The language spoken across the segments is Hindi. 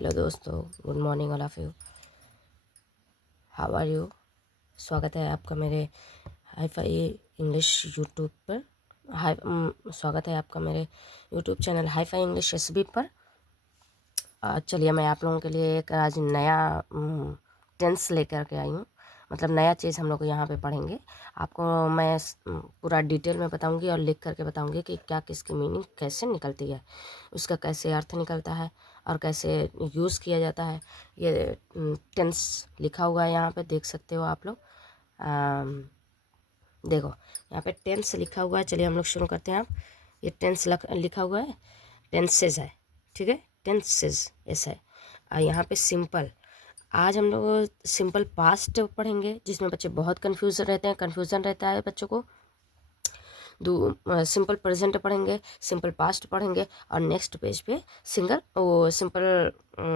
हेलो दोस्तों, good morning all of you. How are you? स्वागत है आपका मेरे हाई फाई इंग्लिश यूट्यूब पर। स्वागत है आपका मेरे YouTube channel hi fi English SB पर। चलिए, मैं आप लोगों के लिए एक आज नया टेंस लेकर के आई हूँ। मतलब नया चीज़ हम लोग यहाँ पे पढ़ेंगे। आपको मैं पूरा डिटेल में बताऊँगी और लिख करके बताऊँगी कि क्या किसकी मीनिंग कैसे निकलती है, उसका कैसे अर्थ निकलता है और कैसे यूज़ किया जाता है। ये टेंस लिखा हुआ है यहाँ पे, देख सकते हो आप लोग। देखो, यहाँ पे टेंस लिखा हुआ है। चलिए हम लोग शुरू करते हैं। आप ये टेंस लिखा हुआ है, टेंसेज है, ठीक है, टेंसेज ऐसा है। और यहाँ पे सिंपल, आज हम लोग सिंपल पास्ट पढ़ेंगे, जिसमें बच्चे बहुत कन्फ्यूज़न रहता है बच्चों को। सिंपल प्रेजेंट पढ़ेंगे, सिंपल पास्ट पढ़ेंगे और नेक्स्ट पेज पे सिंपल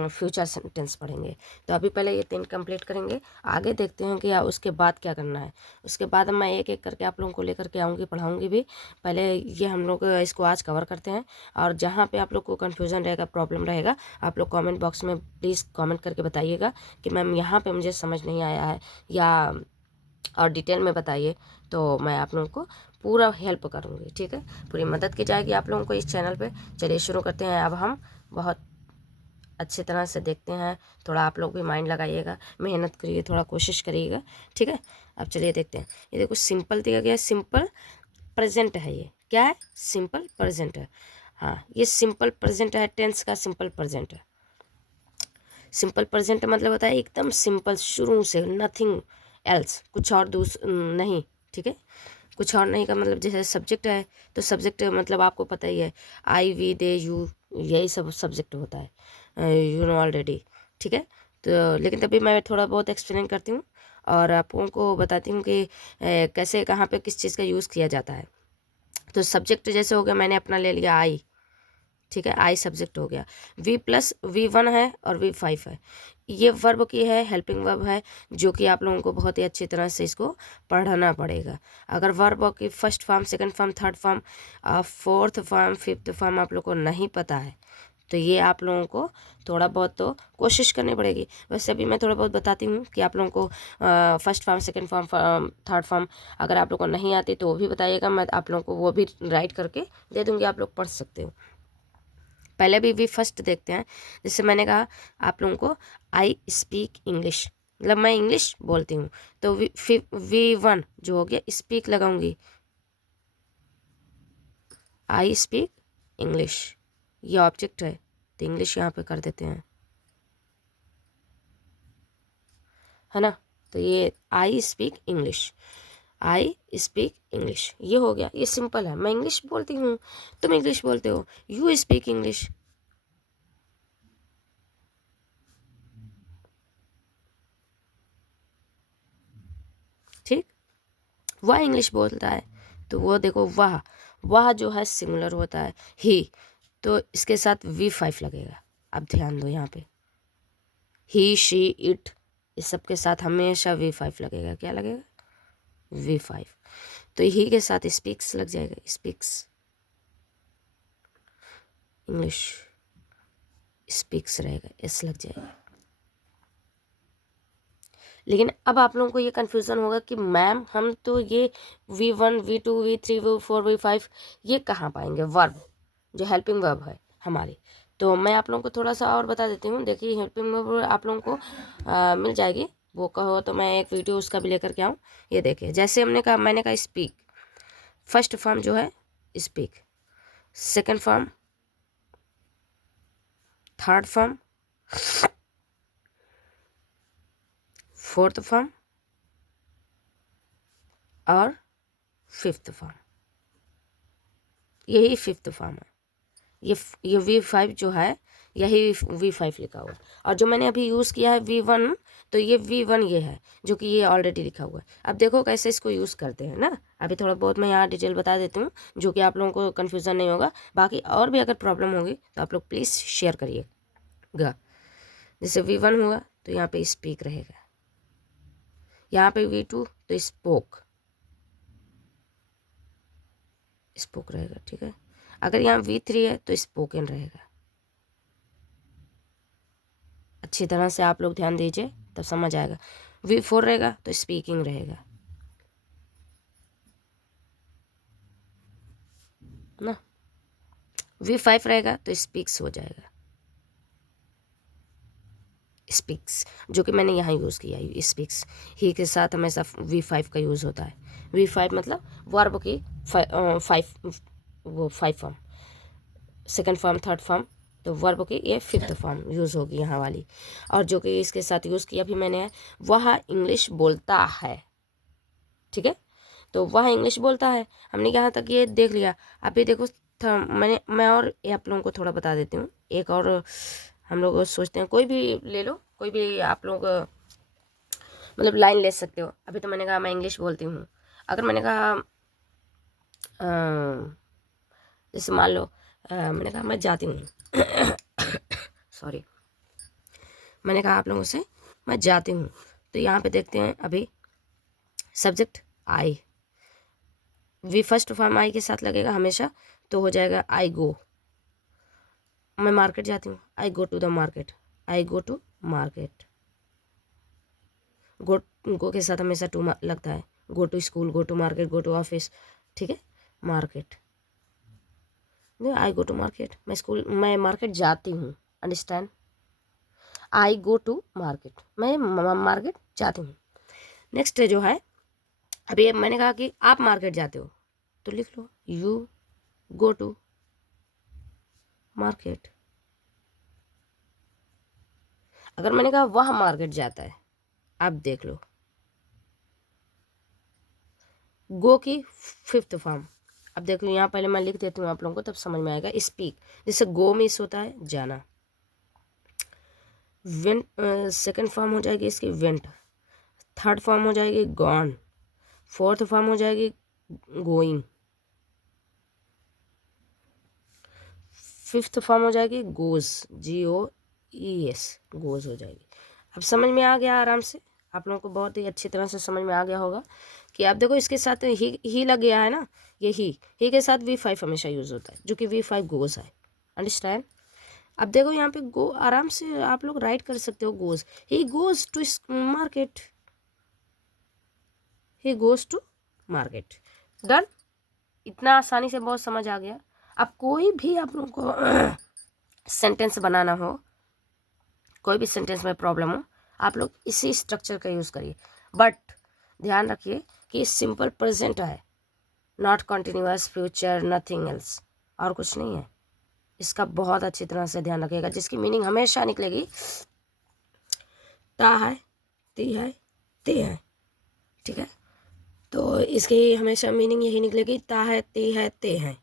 फ्यूचर सेंटेंस पढ़ेंगे। तो अभी पहले ये 3 कंप्लीट करेंगे, आगे देखते हैं कि उसके बाद क्या करना है। उसके बाद मैं एक एक करके आप लोगों को लेकर के आऊँगी, पढ़ाऊँगी भी। पहले ये हम लोग इसको आज कवर करते हैं। और जहाँ पे आप लोग को कन्फ्यूज़न रहेगा, प्रॉब्लम रहेगा, आप लोग कमेंट बॉक्स में प्लीज़ कमेंट करके बताइएगा कि मैम यहाँ पे मुझे समझ नहीं आया है, या और डिटेल में बताइए, तो मैं आप लोगों को पूरा हेल्प करूँगी, ठीक है। पूरी मदद की जाएगी आप लोगों को इस चैनल पे। चलिए शुरू करते हैं। अब हम बहुत अच्छी तरह से देखते हैं। थोड़ा आप लोग भी माइंड लगाइएगा, मेहनत करिए, थोड़ा कोशिश करिएगा, ठीक है। अब चलिए देखते हैं। ये देखो, सिंपल दिया गया है, सिंपल प्रेजेंट है। ये क्या है? सिंपल प्रेजेंट है। हाँ, ये सिंपल प्रेजेंट है, टेंस का सिंपल प्रेजेंट है। सिंपल प्रेजेंट मतलब होता है एकदम सिंपल, शुरू से नथिंग एल्स, कुछ और नहीं, ठीक है। कुछ और नहीं का मतलब, जैसे सब्जेक्ट है तो सब्जेक्ट मतलब आपको पता ही है, आई वी दे यू, यही सब सब्जेक्ट होता है, यू नो ऑलरेडी, ठीक है। तो लेकिन तभी मैं थोड़ा बहुत एक्सप्लेन करती हूँ और आप लोगों को बताती हूँ कि कैसे, कहाँ पे किस चीज़ का यूज़ किया जाता है। तो सब्जेक्ट जैसे हो गया, मैंने अपना ले लिया आई, ठीक है, आई सब्जेक्ट हो गया। V+V1 है और V5 है। ये वर्ब की है, हेल्पिंग वर्ब है, जो कि आप लोगों को बहुत ही अच्छी तरह से इसको पढ़ना पड़ेगा। अगर वर्ब की first form, second form, third form, fourth form, fifth form आप लोग को नहीं पता है, तो ये आप लोगों को थोड़ा बहुत तो कोशिश करनी पड़ेगी। वैसे अभी मैं थोड़ा बहुत बताती हूँ कि आप लोगों को first form, second form, third form अगर आप लोग को नहीं आती तो वो भी बताइएगा, मैं आप लोगों को वो भी राइट करके दे दूँगी, आप लोग पढ़ सकते हो। पहले भी वी फर्स्ट देखते हैं। जैसे मैंने कहा आप लोगों को, आई स्पीक इंग्लिश, मतलब मैं इंग्लिश बोलती हूँ, तो V1 जो हो गया, स्पीक लगाऊंगी, आई स्पीक इंग्लिश, ये ऑब्जेक्ट है तो इंग्लिश यहाँ पे कर देते हैं, है ना। तो ये I speak English, I speak English, ये हो गया, ये सिंपल है। मैं इंग्लिश बोलती हूँ, तुम इंग्लिश बोलते हो, यू स्पीक इंग्लिश, ठीक। वह इंग्लिश बोलता है तो वो देखो, वह वह जो है सिंगुलर होता है, ही, तो इसके साथ V5 लगेगा। अब ध्यान दो यहाँ पे, ही, शी, इट, इस सब के साथ हमेशा V5 लगेगा। क्या लगेगा? V5। तो ही के साथ स्पीक्स लग जाएगा, स्पीक्स इंग्लिश, स्पीक्स रहेगा, एस लग जाएगा। लेकिन अब आप लोगों को ये कन्फ्यूज़न होगा कि मैम हम तो ये V1, V2, V3, V4, V5 ये कहाँ पाएंगे? वर्ब, जो हेल्पिंग वर्ब है हमारी। तो मैं आप लोगों को थोड़ा सा और बता देती हूँ। देखिए, हेल्पिंग वर्ब आप लोगों को मिल जाएगी, वो कहो तो मैं एक वीडियो उसका भी लेकर के आऊँ। ये देखिए, जैसे मैंने कहा स्पीक, फर्स्ट फॉर्म जो है speak, second form, third form, fourth form और फिफ्थ फॉर्म, यही फिफ्थ फॉर्म है। ये V5 जो है, यही V5 लिखा हुआ है। और जो मैंने अभी यूज़ किया है V1, तो ये V1 ये है, जो कि ये ऑलरेडी लिखा हुआ है। अब देखो कैसे इसको यूज़ करते हैं ना। अभी थोड़ा बहुत मैं यहाँ डिटेल बता देती हूँ, जो कि आप लोगों को कन्फ्यूज़न नहीं होगा। बाकी और भी अगर प्रॉब्लम होगी तो आप लोग प्लीज़ शेयर करिएगा। जैसे V1 हुआ तो यहाँ पे स्पीक रहेगा, यहाँ पे V2 तो स्पोक, स्पोक रहेगा, ठीक है। अगर यहाँ V3 है तो स्पोकन रहेगा, अच्छी तरह से आप लोग ध्यान दीजिए तब समझ आएगा। V4 रहेगा तो स्पीकिंग रहेगा ना, V5 रहेगा तो स्पीक्स हो जाएगा, स्पीक्स, जो कि मैंने यहाँ यूज़ किया है स्पीक्स। ही के साथ हमेशा V5 का यूज़ होता है। V5 मतलब वर्ब की five form, second form, third form, तो वर्ब की ये फिफ्थ फॉर्म यूज़ होगी यहाँ वाली। और जो कि इसके साथ यूज़ किया भी मैंने है, वह इंग्लिश बोलता है, ठीक है। तो वह इंग्लिश बोलता है, हमने यहाँ तक ये देख लिया। अभी देखो मैं और ये आप लोगों को थोड़ा बता देती हूँ। एक और हम लोग सोचते हैं, कोई भी ले लो, कोई भी आप लोग मतलब लाइन ले सकते हो। अभी तो मैंने कहा मैं इंग्लिश बोलती हूँ। अगर मैंने कहा जैसे मान लो मैंने कहा मैं जाती हूँ सॉरी, मैंने कहा आप लोगों से मैं जाती हूँ, तो यहाँ पे देखते हैं अभी subject I, we first form I के साथ लगेगा हमेशा, तो हो जाएगा आई गो। मैं मार्केट जाती हूँ, I go to the market, I go to market. Go के साथ हमेशा टू लगता है, go to school, go to market, go to office, ठीक है। Market, I go to market, मैं मार्केट जाती हूँ, understand. I go to market, मैं मार्केट जाती हूँ। नेक्स्ट जो है, अभी मैंने कहा कि आप मार्केट जाते हो, तो लिख लो यू गो टू मार्केट। अगर मैंने कहा वह मार्केट जाता है, आप देख लो गो की फिफ्थ फॉर्म। अब देखो यहाँ पहले मैं लिख देती हूँ आप लोगों को, तब समझ में आएगा। स्पीक, जैसे गो मिस होता है जाना, वेंट सेकंड फॉर्म हो जाएगी इसकी वेंट, थर्ड फॉर्म हो जाएगी गॉन, फोर्थ फॉर्म हो जाएगी गोइंग, फिफ्थ फॉर्म हो जाएगी गोज, GOES, गोज हो जाएगी। अब समझ में आ गया आराम से, आप लोगों को बहुत ही अच्छी तरह से समझ में आ गया होगा कि आप देखो इसके साथ ही लग गया है ना, ये ही के साथ V5 हमेशा यूज़ होता है, जो कि V5 गोज है, अंडरस्टैंड। अब देखो यहाँ पे गो आराम से आप लोग राइट कर सकते हो, goes, he goes to market, he goes to market. Done, इतना आसानी से बहुत समझ आ गया। अब कोई भी आप लोगों को सेंटेंस बनाना हो, कोई भी सेंटेंस में प्रॉब्लम हो, आप लोग इसी स्ट्रक्चर का यूज़ करिए, बट ध्यान रखिए कि सिंपल प्रेजेंट है, not continuous future, nothing else, और कुछ नहीं है। इसका बहुत अच्छी तरह से ध्यान रखिएगा, जिसकी मीनिंग हमेशा निकलेगी ता है, ती है, ते है, ठीक है। तो इसकी हमेशा मीनिंग यही निकलेगी ता है, ती है, ते है।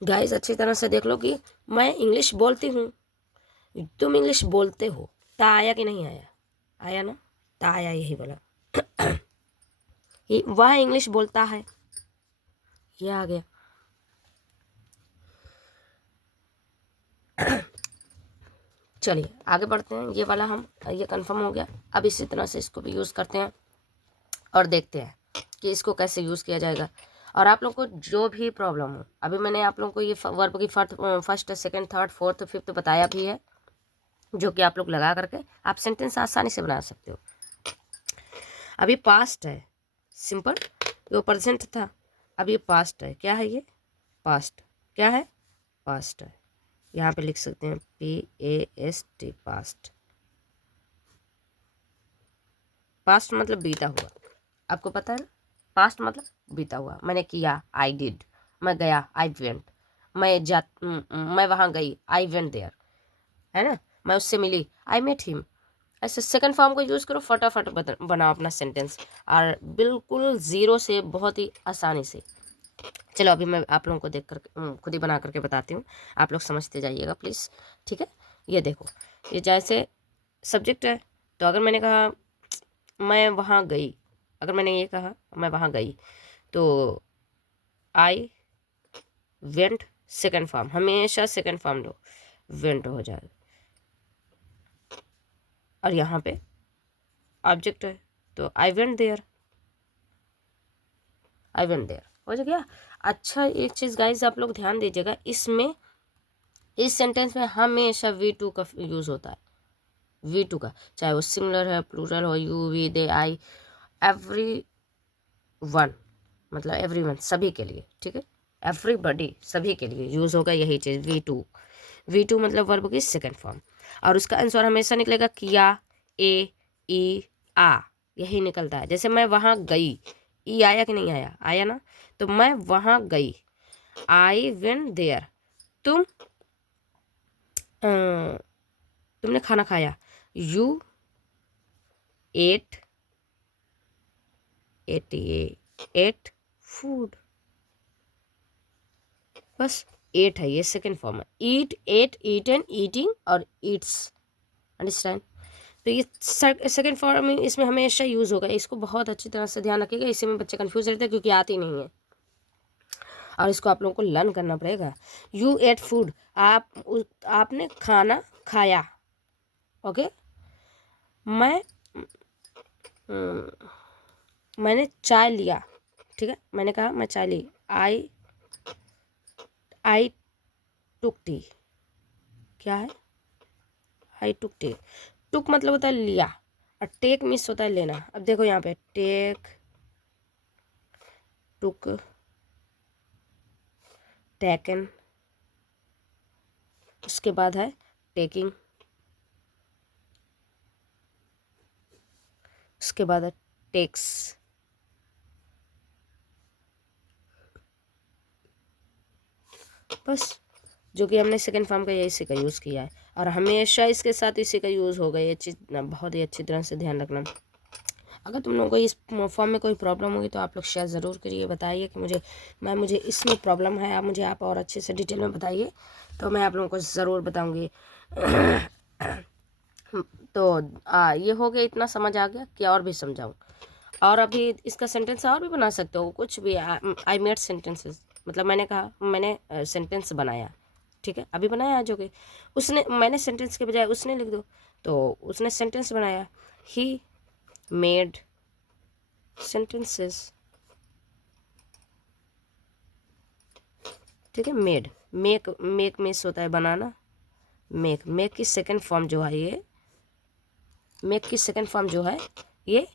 गाइस अच्छी तरह से देख लो कि मैं इंग्लिश बोलती हूँ, तुम इंग्लिश बोलते हो, ता आया कि नहीं आया, आया ना, ता आया, यही बोला वह इंग्लिश बोलता है, ये आ गया। चलिए आगे बढ़ते हैं, ये वाला हम ये कंफर्म हो गया। अब इसी तरह से इसको भी यूज़ करते हैं और देखते हैं कि इसको कैसे यूज़ किया जाएगा। और आप लोग को जो भी प्रॉब्लम हो, अभी मैंने आप लोगों को ये वर्ब की first second third fourth fifth बताया भी है, जो कि आप लोग लगा करके आप सेंटेंस आसानी से बना सकते हो। अभी पास्ट है सिंपल, वो प्रेजेंट था, अब ये पास्ट है, क्या है ये पास्ट, क्या है पास्ट है, यहाँ पे लिख सकते हैं PAST, पास्ट। पास्ट मतलब बीता हुआ, आपको पता है ना, पास्ट मतलब बीता हुआ। मैंने किया, आई डिड, मैं गया, आई वेंट, मैं वहाँ गई, आई वेंट देयर, है ना, मैं उससे मिली, आई मेट हिम। ऐसे सेकंड फॉर्म को यूज़ करो, फटाफट बनाओ अपना सेंटेंस, और बिल्कुल ज़ीरो से, बहुत ही आसानी से। चलो अभी मैं आप लोगों को देख कर खुद ही बना करके बताती हूँ, आप लोग समझते जाइएगा प्लीज़, ठीक है। ये देखो, ये जैसे सब्जेक्ट है, तो अगर मैंने कहा मैं वहाँ गई, अगर मैंने ये कहा मैं वहाँ गई, तो आई वेंट, सेकंड फॉर्म, हमेशा सेकंड फॉर्म लो, वेंट हो जाएगा। और यहाँ पे ऑब्जेक्ट है, तो I went there, I went there हो गया। अच्छा एक चीज़ गाइस आप लोग ध्यान दीजिएगा, इसमें इस सेंटेंस में हमेशा V2 का यूज़ होता है, V2 का, चाहे वो सिंगुलर है, प्लूरल हो, you, we, they, I, every one, मतलब एवरीवन, सभी के लिए, ठीक है, एवरीबॉडी, सभी के लिए यूज़ होगा यही चीज़ V2। V2 मतलब वर्ब की सेकेंड फॉर्म, और उसका आंसर हमेशा निकलेगा किया, ए, ई, आ, यही निकलता है। जैसे मैं वहाँ गई, ई आया कि नहीं आया, आया ना, तो मैं वहाँ गई, आई वेंट देयर। तुम तुमने खाना खाया, यू एट, एट फूड, बस एट है, ये सेकेंड फॉर्म है। ईट, एट, ईटन, ईटिंग और ईट्स, अंडरस्टैंड। तो ये सेकेंड फॉर्म इसमें हमेशा यूज़ होगा, इसको बहुत अच्छी तरह से ध्यान रखिएगा, इसी में बच्चे कंफ्यूज रहते हैं क्योंकि आती नहीं है, और इसको आप लोगों को लर्न करना पड़ेगा। यू एट फूड, आपने खाना खाया, ओके। मैं मैंने चाय लिया, ठीक है, मैंने कहा मैं चाय ली, आई टुक टी, क्या है, आई टुक टी, टुक मतलब होता है लिया, और टेक मिस होता है लेना। अब देखो यहाँ पे टेक, टुक, टेकन, उसके बाद है टेकिंग, उसके बाद है टेक्स, बस, जो कि हमने सेकेंड फॉर्म का ये इसी का यूज़ किया है, और हमेशा इसके साथ इसी का यूज़ होगा, ये चीज़ बहुत ही अच्छी तरह से ध्यान रखना। अगर तुम लोगों को इस फॉर्म में कोई प्रॉब्लम होगी तो आप लोग शेयर ज़रूर करिए, बताइए कि मुझे इसमें प्रॉब्लम है, आप और अच्छे से डिटेल में बताइए, तो मैं आप लोगों को ज़रूर बताऊँगी। तो ये हो गया, इतना समझ आ गया कि और भी समझाऊँ? और अभी इसका सेंटेंस और भी बना सकते हो, कुछ भी। आई मेड सेंटेंसेस, मतलब मैंने कहा, मैंने सेंटेंस बनाया, ठीक है, अभी बनाया जो कि उसने, मैंने सेंटेंस के बजाय उसने लिख दो, तो उसने सेंटेंस बनाया, ही मेड सेंटेंसेस, ठीक है। मेड, मेक मिस होता है बनाना, मेक की सेकंड फॉर्म जो है ये, मेक की सेकंड फॉर्म जो है ये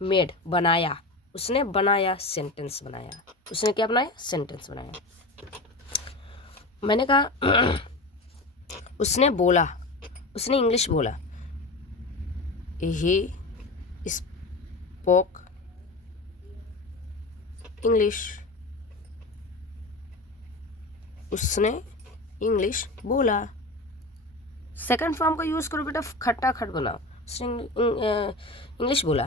मेड, बनाया, उसने बनाया, सेंटेंस बनाया, उसने क्या बनाया, सेंटेंस बनाया। मैंने कहा उसने बोला, उसने इंग्लिश बोला, ही स्पोक इंग्लिश, उसने इंग्लिश बोला। सेकंड फॉर्म का यूज़ करो बेटा, खट्टा खट बनाओ, उसने इंग्लिश बोला।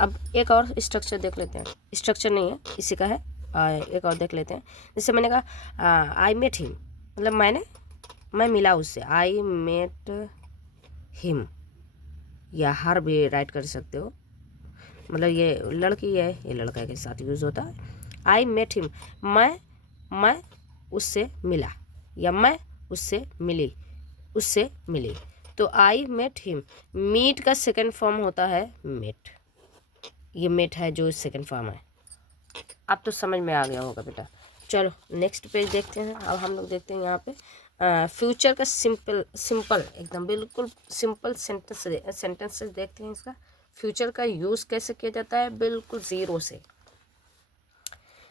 अब एक और स्ट्रक्चर देख लेते हैं, स्ट्रक्चर नहीं है, इसी का है, एक और देख लेते हैं। जैसे मैंने कहा आई मेट हिम, मतलब मैं मिला उससे, आई मेट हिम, या हर भी राइट कर सकते हो, मतलब ये लड़की है, ये लड़का के साथ यूज़ होता है। आई मेट हिम, मैं उससे मिला, या मैं उससे मिली, तो आई मेट हिम, मीट का सेकंड फॉर्म होता है मेट, ये मेट है जो सेकंड फॉर्म है। अब तो समझ में आ गया होगा बेटा। चलो नेक्स्ट पेज देखते हैं। अब हम लोग देखते हैं यहाँ पे फ्यूचर का सिंपल एकदम बिल्कुल सिंपल सेंटेंसेस देखते हैं। इसका फ्यूचर का यूज़ कैसे किया जाता है, बिल्कुल ज़ीरो से।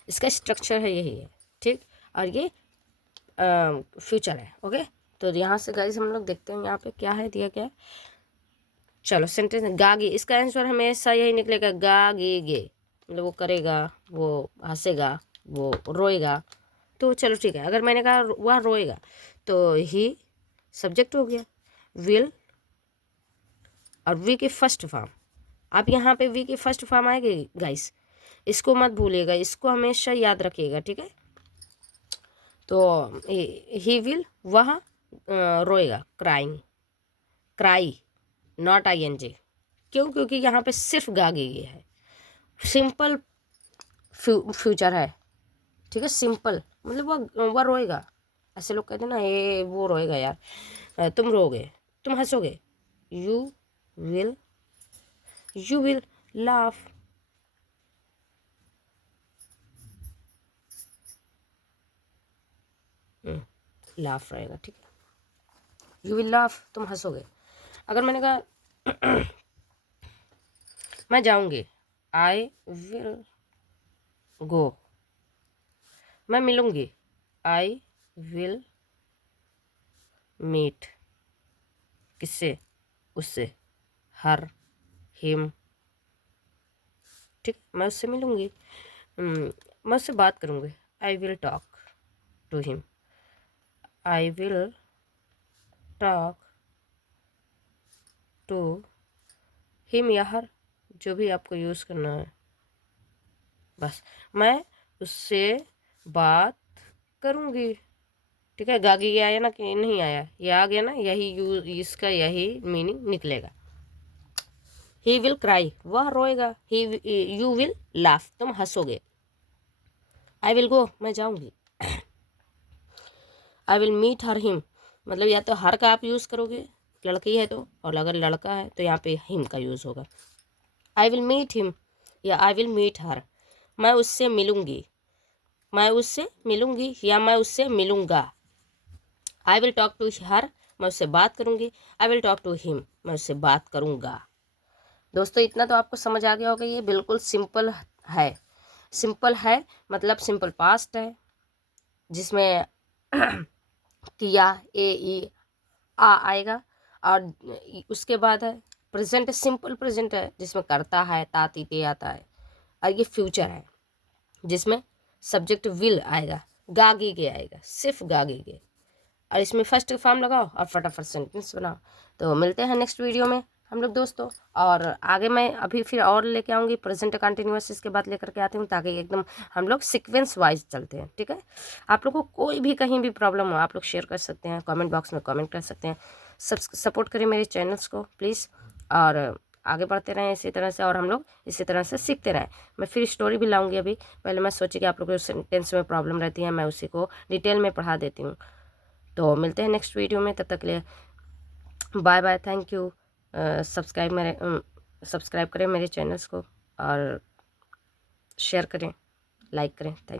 इसका स्ट्रक्चर है यही है, ठीक, और ये फ्यूचर है, ओके। तो यहाँ से गाइस हम लोग देखते हैं यहाँ पे क्या है दिया गया। चलो सेंटेंस, गागी, इसका आंसर हमेशा यही निकलेगा, गागी गे, मतलब वो करेगा, वो हंसेगा, वो रोएगा। तो चलो ठीक है, अगर मैंने कहा वह रोएगा तो ही सब्जेक्ट हो गया, विल, और वी की फर्स्ट फॉर्म। आप यहाँ पे वी की फर्स्ट फॉर्म आएगी गाइस, इसको मत भूलिएगा, इसको हमेशा याद रखिएगा, ठीक है। तो ही विल, वह रोएगा, क्राई, नॉट ING, क्यों, क्योंकि यहाँ पे सिर्फ गागी है, सिंपल फ्यूचर है, ठीक है, सिंपल, मतलब वह रोएगा। ऐसे लोग कहते हैं ना, ये वो रोएगा यार, तुम रोगे, तुम हंसोगे, यू विल लाफ, लाफ रहेगा, ठीक है, यू विल लाफ, तुम हंसोगे। अगर मैंने कहा मैं जाऊंगी, आई विल गो। मैं मिलूंगी, आई विल मीट। किससे? उससे, हर, हिम। ठीक, मैं उससे मिलूंगी, मैं उससे बात करूंगी, I will talk to him. I will talk to him या हर, जो भी आपको यूज़ करना है। बस मैं उससे बात करूंगी। ठीक है, गागी ये आया ना कि नहीं आया, ये आ गया ना, यही इसका यही मीनिंग निकलेगा। ही विल क्राई, वह रोएगा। यू विल लाफ, तुम हंसोगे। आई विल गो, मैं जाऊंगी। I will meet her him, मतलब या तो हर का आप यूज़ करोगे लड़की है तो, और अगर लड़का है तो यहाँ पे हिम का यूज़ होगा। आई विल मीट हिम या आई विल मीट हर, मैं उससे मिलूंगी, मैं उससे मिलूंगी या मैं उससे मिलूंगा। I will talk to her, मैं उससे बात करूंगी। I will talk to him, मैं उससे बात करूंगा। दोस्तों इतना तो आपको समझ आ गया होगा, ये बिल्कुल सिंपल है। सिंपल है मतलब सिंपल पास्ट है, जिसमें किया, ए ई आ आएगा, और उसके बाद है प्रेजेंट, सिंपल प्रेजेंट है जिसमें करता है, ता ती ते आता है। और ये फ्यूचर है जिसमें सब्जेक्ट विल आएगा, गागी के आएगा, सिर्फ गागी के। और इसमें फर्स्ट फॉर्म लगाओ और फटाफट सेंटेंस बनाओ। तो मिलते हैं नेक्स्ट वीडियो में हम लोग दोस्तों। और आगे मैं अभी फिर और लेके आऊँगी, प्रेजेंट कंटिन्यूअस इसके बाद लेकर के आती हूँ, ताकि एकदम हम लोग सीक्वेंस वाइज चलते हैं। ठीक है, आप लोग को कोई भी कहीं भी प्रॉब्लम हो आप लोग शेयर कर सकते हैं, कमेंट बॉक्स में कमेंट कर सकते हैं। सपोर्ट करें मेरे चैनल्स को प्लीज़, और आगे बढ़ते रहें इसी तरह से, और हम लोग इसी तरह से सीखते रहें। मैं फिर स्टोरी भी लाऊंगी। अभी पहले मैं सोची कि आप लोग को सेंटेंस में प्रॉब्लम रहती है, मैं उसी को डिटेल में पढ़ा देती हूँ। तो मिलते हैं नेक्स्ट वीडियो में, तब तक के लिए bye bye, thank you. Subscribe करें मेरे चैनल्स को, और शेयर करें, लाइक करें। Thank you.